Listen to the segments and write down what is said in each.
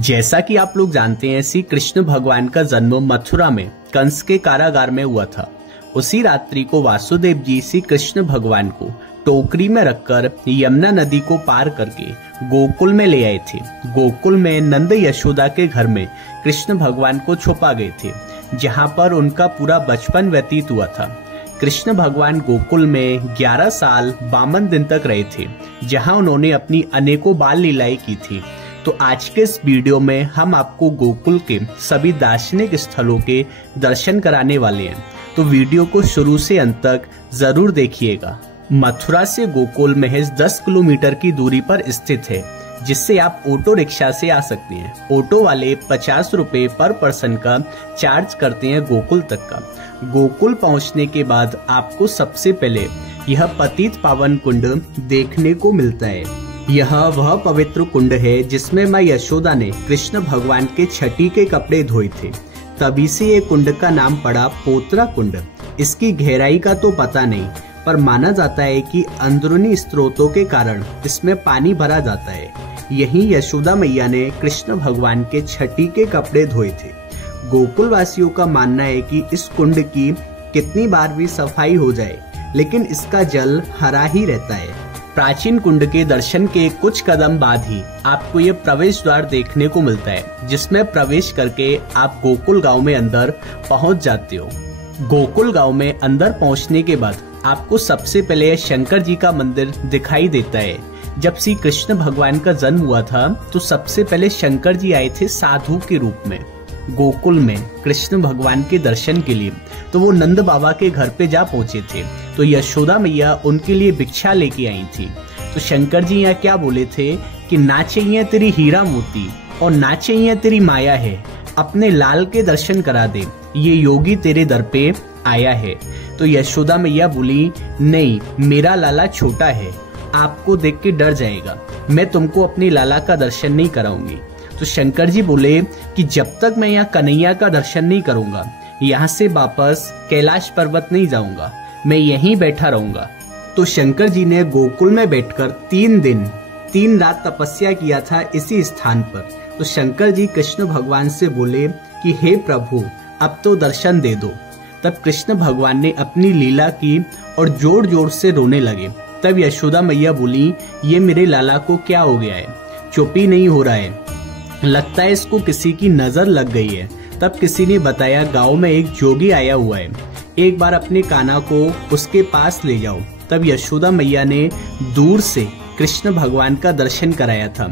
जैसा कि आप लोग जानते हैं, श्री कृष्ण भगवान का जन्म मथुरा में कंस के कारागार में हुआ था। उसी रात्रि को वासुदेव जी श्री कृष्ण भगवान को टोकरी में रखकर यमुना नदी को पार करके गोकुल में ले आए थे। गोकुल में नंद यशोदा के घर में कृष्ण भगवान को छुपा गए थे, जहां पर उनका पूरा बचपन व्यतीत हुआ था। कृष्ण भगवान गोकुल में 11 साल 52 दिन तक रहे थे, जहां उन्होंने अपनी अनेकों बाल लीलाएं की थी। तो आज के इस वीडियो में हम आपको गोकुल के सभी दार्शनिक स्थलों के दर्शन कराने वाले हैं, तो वीडियो को शुरू से अंत तक जरूर देखिएगा। मथुरा से गोकुल महज 10 किलोमीटर की दूरी पर स्थित है, जिससे आप ऑटो रिक्शा से आ सकते हैं। ऑटो वाले 50 रुपए पर पर्सन का चार्ज करते हैं गोकुल तक का। गोकुल पहुंचने के बाद आपको सबसे पहले यह पतित पावन कुंड देखने को मिलता है। यह वह पवित्र कुंड है जिसमें मां यशोदा ने कृष्ण भगवान के छठी के कपड़े धोए थे। तभी से ये कुंड का नाम पड़ा पोतरा कुंड। इसकी गहराई का तो पता नहीं, पर माना जाता है कि अंदरूनी स्रोतों के कारण इसमें पानी भरा जाता है। यहीं यशोदा मैया ने कृष्ण भगवान के छठी के कपड़े धोए थे। गोकुल वासियों का मानना है कि इस कुंड की कितनी बार भी सफाई हो जाए, लेकिन इसका जल हरा ही रहता है। प्राचीन कुंड के दर्शन के कुछ कदम बाद ही आपको ये प्रवेश द्वार देखने को मिलता है, जिसमें प्रवेश करके आप गोकुल गांव में अंदर पहुंच जाते हो। गोकुल गांव में अंदर पहुंचने के बाद आपको सबसे पहले शंकर जी का मंदिर दिखाई देता है। जब श्री कृष्ण भगवान का जन्म हुआ था, तो सबसे पहले शंकर जी आए थे साधु के रूप में गोकुल में कृष्ण भगवान के दर्शन के लिए। तो वो नंद बाबा के घर पे जा पहुंचे थे, तो यशोदा मैया उनके लिए भिक्षा लेके आई थी। तो शंकर जी यहाँ क्या बोले थे कि ना चाहिए तेरी हीरा मोती और ना चाहिए तेरी माया है, अपने लाल के दर्शन करा दे, ये योगी तेरे दर पे आया है। तो यशोदा मैया बोली, नहीं, मेरा लाला छोटा है, आपको देख के डर जाएगा, मैं तुमको अपने लाला का दर्शन नहीं कराऊंगी। तो शंकर जी बोले कि जब तक मैं यहाँ कन्हैया का दर्शन नहीं करूंगा, यहाँ से वापस कैलाश पर्वत नहीं जाऊंगा, मैं यहीं बैठा रहूंगा। तो शंकर जी ने गोकुल में बैठकर 3 दिन 3 रात तपस्या किया था इसी स्थान पर। तो शंकर जी कृष्ण भगवान से बोले कि हे प्रभु, अब तो दर्शन दे दो। तब कृष्ण भगवान ने अपनी लीला की और जोर जोर से रोने लगे। तब यशोदा मैया बोली, ये मेरे लाला को क्या हो गया है, चुप ही नहीं हो रहा है, लगता है इसको किसी की नजर लग गई है। तब किसी ने बताया, गांव में एक जोगी आया हुआ है, एक बार अपने कान्हा को उसके पास ले जाओ। तब यशोदा मैया ने दूर से कृष्ण भगवान का दर्शन कराया था।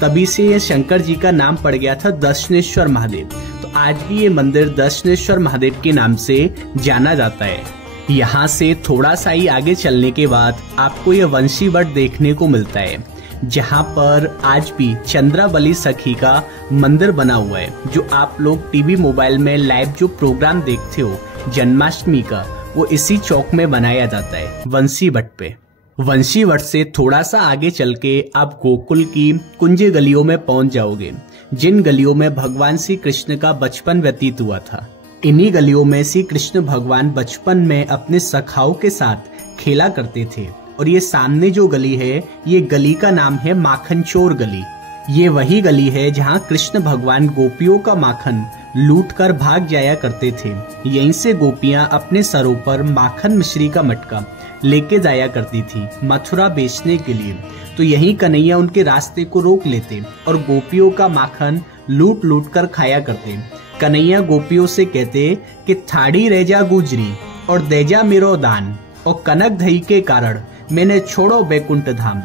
तभी से ये शंकर जी का नाम पड़ गया था दर्शनेश्वर महादेव। तो आज भी ये मंदिर दर्शनेश्वर महादेव के नाम से जाना जाता है। यहाँ से थोड़ा सा ही आगे चलने के बाद आपको ये वंशी वट देखने को मिलता है, जहाँ पर आज भी चंद्रावली सखी का मंदिर बना हुआ है। जो आप लोग टीवी मोबाइल में लाइव जो प्रोग्राम देखते हो जन्माष्टमी का, वो इसी चौक में बनाया जाता है, वंशी वट पे। वंशी वट से थोड़ा सा आगे चल के आप गोकुल की कुंज गलियों में पहुंच जाओगे, जिन गलियों में भगवान श्री कृष्ण का बचपन व्यतीत हुआ था। इन्हीं गलियों में श्री कृष्ण भगवान बचपन में अपने सखाओं के साथ खेला करते थे। और ये सामने जो गली है, ये गली का नाम है माखन चोर गली। ये वही गली है जहाँ कृष्ण भगवान गोपियों का माखन लूटकर भाग जाया करते थे। यहीं से गोपियां अपने सरों पर माखन मिश्री का मटका लेके जाया करती थी मथुरा बेचने के लिए। तो यहीं कन्हैया उनके रास्ते को रोक लेते और गोपियों का माखन लूट लूट कर खाया करते। कन्हैया गोपियों से कहते कि थाड़ी रह जा गुजरी और दे जा मेरो दान, और कनक दही के कारण मैंने छोड़ो बैकुंठ धाम।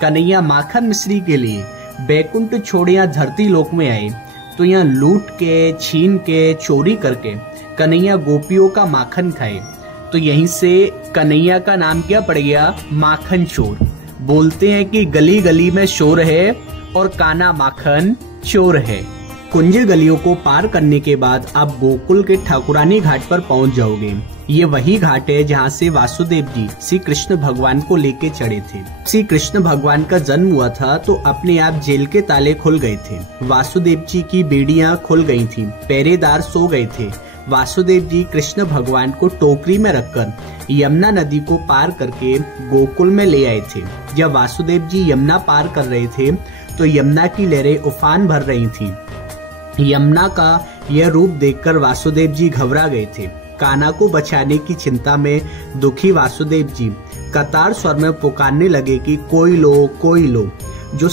कन्हैया माखन मिश्री के लिए बैकुंठ छोड़ यहाँ धरती लोक में आए। तो यहाँ लूट के, छीन के, चोरी करके कन्हैया गोपियों का माखन खाए। तो यहीं से कन्हैया का नाम क्या पड़ गया, माखन चोर। बोलते हैं कि गली गली में शोर है और कान्हा माखन चोर है। कुंज गलियों को पार करने के बाद आप गोकुल के ठाकुरानी घाट पर पहुंच जाओगे। ये वही घाट है जहाँ से वासुदेव जी श्री कृष्ण भगवान को लेके चढ़े थे। श्री कृष्ण भगवान का जन्म हुआ था तो अपने आप जेल के ताले खुल गए थे, वासुदेव जी की बेड़ियां खुल गई थी, पहरेदार सो गए थे। वासुदेव जी कृष्ण भगवान को टोकरी में रखकर यमुना नदी को पार करके गोकुल में ले आए थे। जब वासुदेव जी यमुना पार कर रहे थे तो यमुना की लहरें उफान भर रही थी यमुना का यह रूप देखकर वासुदेव जी घबरा गए थे। कान्हा को बचाने की चिंता में दुखी वासुदेव जी कतार स्वर में पुकारने लगे कि कोई लो, कोई लो। जो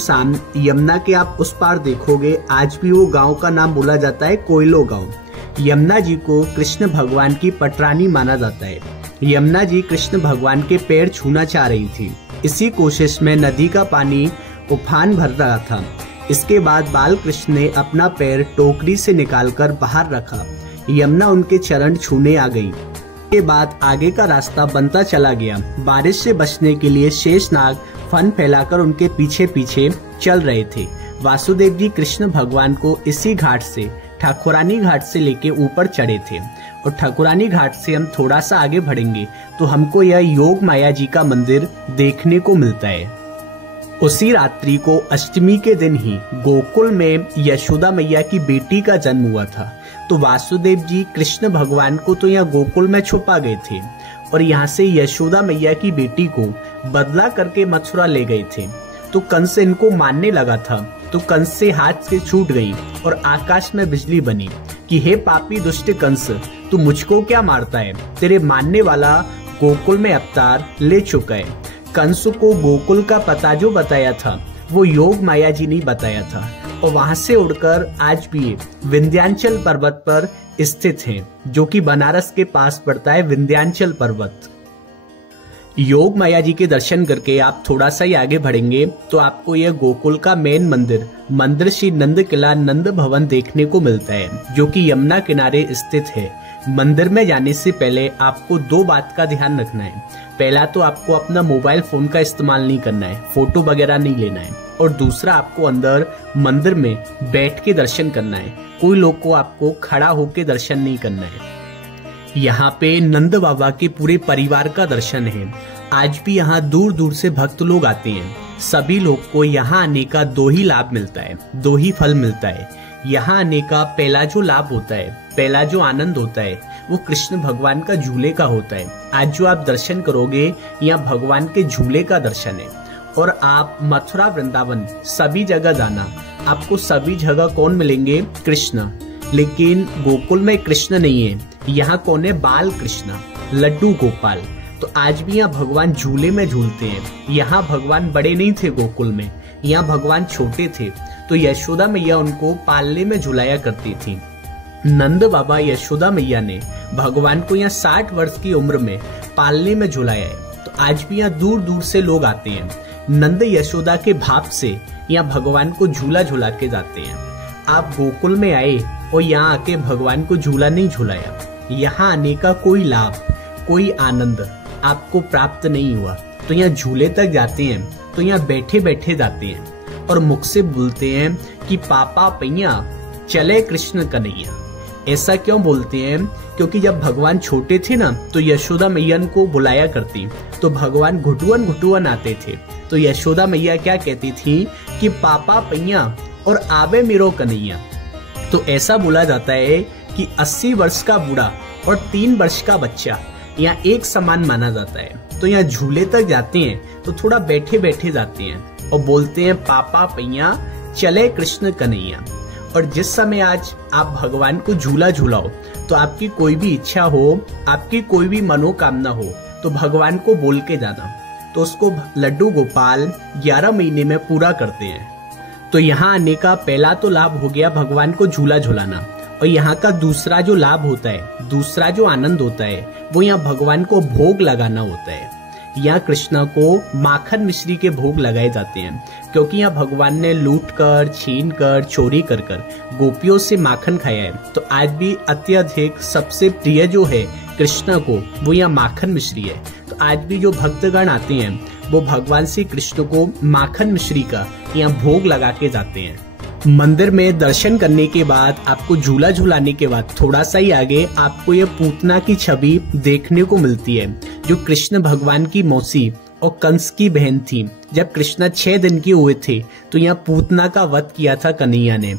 यमुना के आप उस पार देखोगे, आज भी वो गांव का नाम बोला जाता है कोयलो गांव। यमुना जी को कृष्ण भगवान की पटरानी माना जाता है। यमुना जी कृष्ण भगवान के पैर छूना चाह रही थी। इसी कोशिश में नदी का पानी उफान भर रहा था। इसके बाद बाल कृष्ण ने अपना पैर टोकरी से निकालकर बाहर रखा। यमुना उनके चरण छूने आ गई। के बाद आगे का रास्ता बनता चला गया। बारिश से बचने के लिए शेषनाग फन फैलाकर उनके पीछे पीछे चल रहे थे। वासुदेव जी कृष्ण भगवान को इसी घाट से, ठाकुरानी घाट से लेके ऊपर चढ़े थे। और ठाकुरानी घाट से हम थोड़ा सा आगे बढ़ेंगे तो हमको यह योग माया जी का मंदिर देखने को मिलता है। उसी रात्रि को अष्टमी के दिन ही गोकुल में यशोदा मैया की बेटी का जन्म हुआ था। तो वासुदेव जी कृष्ण भगवान को तो यहाँ गोकुल में छुपा गए थे और यहाँ से यशोदा मैया की बेटी को बदला करके मथुरा ले गए थे। तो कंस इनको मारने लगा था, तो कंस से हाथ से छूट गई और आकाश में बिजली बनी कि हे पापी दुष्ट कंस, तू मुझको क्या मारता है? तेरे मारने वाला गोकुल में अवतार ले चुका है। कंस को गोकुल का पता जो बताया था वो योग माया जी ने बताया था और वहां से उड़कर आज भी विंध्याचल पर्वत पर स्थित है, जो कि बनारस के पास पड़ता है विंध्याचल पर्वत। योग माया जी के दर्शन करके आप थोड़ा सा ही आगे बढ़ेंगे तो आपको यह गोकुल का मेन मंदिर श्री नंद किला नंद भवन देखने को मिलता है, जो कि यमुना किनारे स्थित है। मंदिर में जाने से पहले आपको दो बात का ध्यान रखना है। पहला तो आपको अपना मोबाइल फोन का इस्तेमाल नहीं करना है, फोटो वगैरह नहीं लेना है। और दूसरा, आपको अंदर मंदिर में बैठ के दर्शन करना है। कोई लोग को आपको खड़ा होके दर्शन नहीं करना है। यहाँ पे नंद बाबा के पूरे परिवार का दर्शन है। आज भी यहाँ दूर दूर से भक्त लोग आते हैं। सभी लोग को यहाँ आने का दो ही लाभ मिलता है, दो ही फल मिलता है। यहाँ आने का पहला जो लाभ होता है, पहला जो आनंद होता है, वो कृष्ण भगवान का झूले का होता है। आज जो आप दर्शन करोगे यहाँ भगवान के झूले का दर्शन है। और आप मथुरा वृंदावन सभी जगह जाना, आपको सभी जगह कौन मिलेंगे? कृष्ण। लेकिन गोकुल में कृष्ण नहीं है, यहाँ कौन है? बाल कृष्ण, लड्डू गोपाल। तो आज भी यहाँ भगवान झूले में झूलते हैं। यहाँ भगवान बड़े नहीं थे गोकुल में, यहाँ भगवान छोटे थे। तो यशोदा मैया उनको पालने में झुलाया करती थी। नंद बाबा यशोदा मैया ने भगवान को यहाँ 60 वर्ष की उम्र में पालने में झुलाया है। तो आज भी यहाँ दूर दूर से लोग आते हैं। नंद यशोदा के भाव से यहाँ भगवान को झूला झुला के जाते हैं। आप गोकुल में आए और यहाँ आके भगवान को झूला नहीं झुलाया, यहाँ आने का कोई लाभ, कोई आनंद आपको प्राप्त नहीं हुआ। तो यहाँ झूले तक जाते हैं तो यहाँ बैठे बैठे जाते हैं और मुख से बोलते हैं कि पापा पैया चले कृष्ण कन्हैया। ऐसा क्यों बोलते हैं? क्योंकि जब भगवान छोटे थे ना तो यशोदा मैया को बुलाया करती, तो भगवान घुटुअन घुटुअन आते थे। तो यशोदा मैया क्या कहती थी कि पापा पैया और आवे मेरो कन्हैया। तो ऐसा बोला जाता है कि 80 वर्ष का बूढ़ा और 3 वर्ष का बच्चा यहाँ एक समान माना जाता है। तो यहाँ झूले तक जाते हैं तो थोड़ा बैठे बैठे जाते हैं और बोलते हैं पापा पैया चले कृष्ण कन्हैया। और जिस समय आज आप भगवान को झूला झूलाओ तो आपकी कोई भी इच्छा हो, आपकी कोई भी मनोकामना हो तो भगवान को बोल के जाना, तो उसको लड्डू गोपाल 11 महीने में पूरा करते हैं। तो यहाँ आने का पहला तो लाभ हो गया भगवान को झूला झुलाना। और यहाँ का दूसरा जो लाभ होता है, दूसरा जो आनंद होता है, वो यहाँ भगवान को भोग लगाना होता है। यहाँ कृष्ण को माखन मिश्री के भोग लगाए जाते हैं, क्योंकि यहाँ भगवान ने लूट कर, छीन कर, चोरी कर कर गोपियों से माखन खाया है। तो आज भी अत्यधिक सबसे प्रिय जो है कृष्ण को, वो यहाँ माखन मिश्री है। तो आज भी जो भक्तगण आते हैं वो भगवान श्री कृष्ण को माखन मिश्री का यहाँ भोग लगा के जाते हैं। मंदिर में दर्शन करने के बाद आपको झूला झूलाने के बाद थोड़ा सा ही आगे आपको यह पूतना की छवि देखने को मिलती है, जो कृष्ण भगवान की मौसी और कंस की बहन थी। जब कृष्ण 6 दिन के हुए थे तो यहाँ पूतना का वध किया था कन्हैया ने,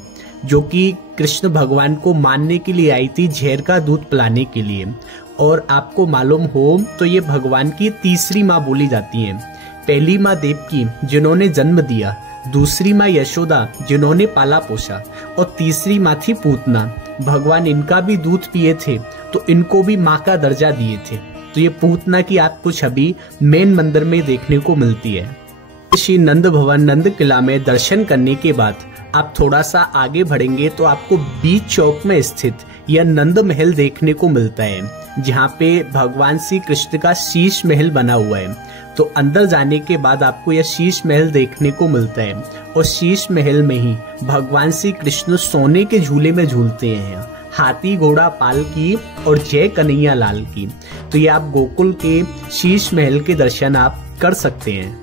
जो कि कृष्ण भगवान को मारने के लिए आई थी, जहर का दूध पिलाने के लिए। और आपको मालूम हो तो ये भगवान की तीसरी माँ बोली जाती है। पहली माँ देवकी जिन्होंने जन्म दिया, दूसरी माँ यशोदा जिन्होंने पाला पोसा, और तीसरी माँ थी पूतना। भगवान इनका भी दूध पिए थे तो इनको भी माँ का दर्जा दिए थे। तो ये पूतना की आपको छवि मेन मंदिर में देखने को मिलती है। श्री नंद भवन नंद किला में दर्शन करने के बाद आप थोड़ा सा आगे बढ़ेंगे तो आपको बीच चौक में स्थित यह नंद महल देखने को मिलता है, जहाँ पे भगवान श्री कृष्ण का शीश महल बना हुआ है। तो अंदर जाने के बाद आपको यह शीश महल देखने को मिलता है, और शीश महल में ही भगवान श्री कृष्ण सोने के झूले में झूलते हैं, हाथी घोड़ा पालकी और जय कन्हैया लाल की। तो ये आप गोकुल के शीश महल के दर्शन आप कर सकते हैं।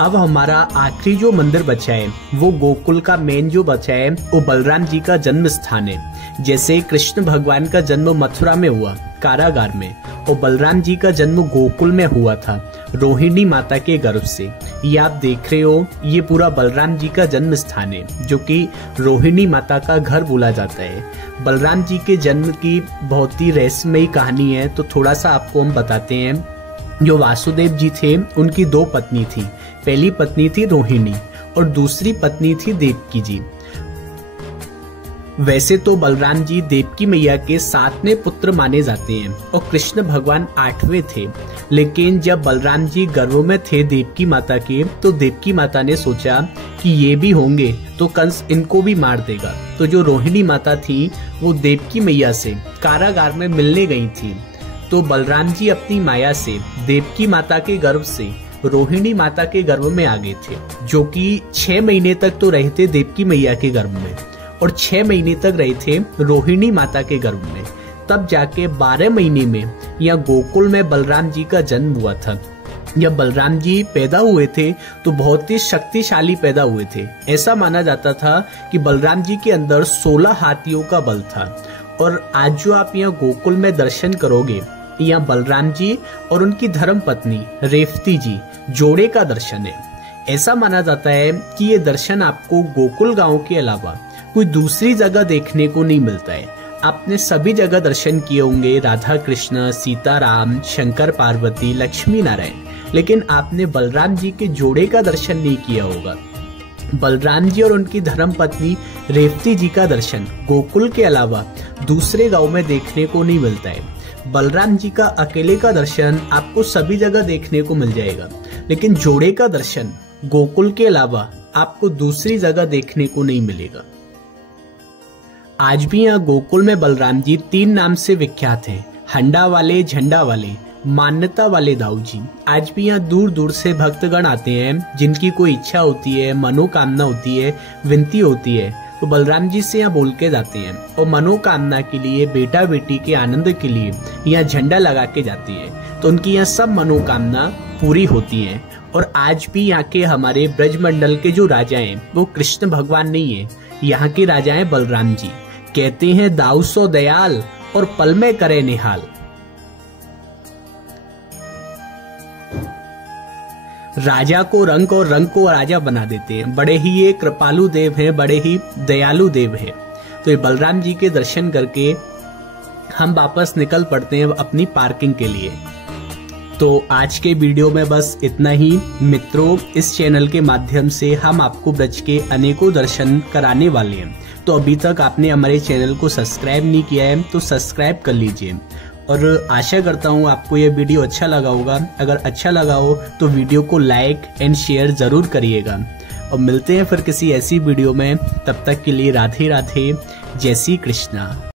अब हमारा आखिरी जो मंदिर बचा है वो गोकुल का मेन जो बचा है वो बलराम जी का जन्म स्थान है। जैसे कृष्ण भगवान का जन्म मथुरा में हुआ कारागार में, और बलराम जी का जन्म गोकुल में हुआ था रोहिणी माता के गर्भ से। ये आप देख रहे हो, ये पूरा बलराम जी का जन्म स्थान है, जो कि रोहिणी माता का घर बोला जाता है। बलराम जी के जन्म की बहुत ही रहस्यमयी कहानी है, तो थोड़ा सा आपको हम बताते हैं। जो वासुदेव जी थे उनकी दो पत्नी थी। पहली पत्नी थी रोहिणी और दूसरी पत्नी थी देवकी जी। वैसे तो बलराम जी देवकी मैया के 7वें पुत्र माने जाते हैं और कृष्ण भगवान 8वें थे। लेकिन जब बलराम जी गर्भ में थे देवकी माता के, तो देवकी माता ने सोचा कि ये भी होंगे तो कंस इनको भी मार देगा। तो जो रोहिणी माता थी वो देवकी मैया से कारागार में मिलने गई थी। तो बलराम जी अपनी माया से देवकी माता के गर्भ से रोहिणी माता के गर्भ में आ गए थे, जो कि 6 महीने तक तो रहे थे देवकी मैया के गर्भ में, और 6 महीने तक रहे थे रोहिणी माता के गर्भ में। तब जाके 12 महीने में यहाँ गोकुल में बलराम जी का जन्म हुआ था। जब बलराम जी पैदा हुए थे तो बहुत ही शक्तिशाली पैदा हुए थे। ऐसा माना जाता था कि बलराम जी के अंदर 16 हाथियों का बल था। और आज जो आप यहाँ गोकुल में दर्शन करोगे, यहाँ बलराम जी और उनकी धर्म पत्नी रेवती जी जोड़े का दर्शन है। ऐसा माना जाता है कि ये दर्शन आपको गोकुल गांव के अलावा कोई दूसरी जगह देखने को नहीं मिलता है। आपने सभी जगह दर्शन किए होंगे, राधा कृष्ण, सीताराम, शंकर पार्वती, लक्ष्मी नारायण, लेकिन आपने बलराम जी के जोड़े का दर्शन नहीं किया होगा। बलराम जी और उनकी धर्म पत्नी रेवती जी का दर्शन गोकुल के अलावा दूसरे गांव में देखने को नहीं मिलता है। बलराम जी का अकेले का दर्शन आपको सभी जगह देखने को मिल जाएगा, लेकिन जोड़े का दर्शन गोकुल के अलावा आपको दूसरी जगह देखने को नहीं मिलेगा। आज भी यहाँ गोकुल में बलराम जी 3 नाम से विख्यात हैं: हंडा वाले, झंडा वाले, मान्यता वाले दाऊ जी। आज भी यहाँ दूर दूर से भक्तगण आते हैं, जिनकी कोई इच्छा होती है, मनोकामना होती है, विनती होती है, तो बलराम जी से यहाँ बोल के जाते हैं, और मनोकामना के लिए, बेटा बेटी के आनंद के लिए यहाँ झंडा लगा के जाती है। तो उनकी यहाँ सब मनोकामना पूरी होती है। और आज भी यहाँ के हमारे ब्रजमंडल के जो राजा हैं वो कृष्ण भगवान नहीं है, यहाँ के राजा हैं बलराम जी। कहते हैं दाऊ सो दयाल और पल में करे निहाल। राजा को रंक और रंक को राजा बना देते हैं। बड़े ही ये कृपालु देव हैं, बड़े ही दयालु देव हैं। तो ये बलराम जी के दर्शन करके हम वापस निकल पड़ते हैं अपनी पार्किंग के लिए। तो आज के वीडियो में बस इतना ही। मित्रों, इस चैनल के माध्यम से हम आपको ब्रज के अनेकों दर्शन कराने वाले हैं। तो अभी तक आपने हमारे चैनल को सब्सक्राइब नहीं किया है तो सब्सक्राइब कर लीजिए। और आशा करता हूँ आपको यह वीडियो अच्छा लगा होगा। अगर अच्छा लगा हो तो वीडियो को लाइक एंड शेयर जरूर करिएगा। और मिलते हैं फिर किसी ऐसी वीडियो में। तब तक के लिए राधे राधे, जय श्री कृष्णा।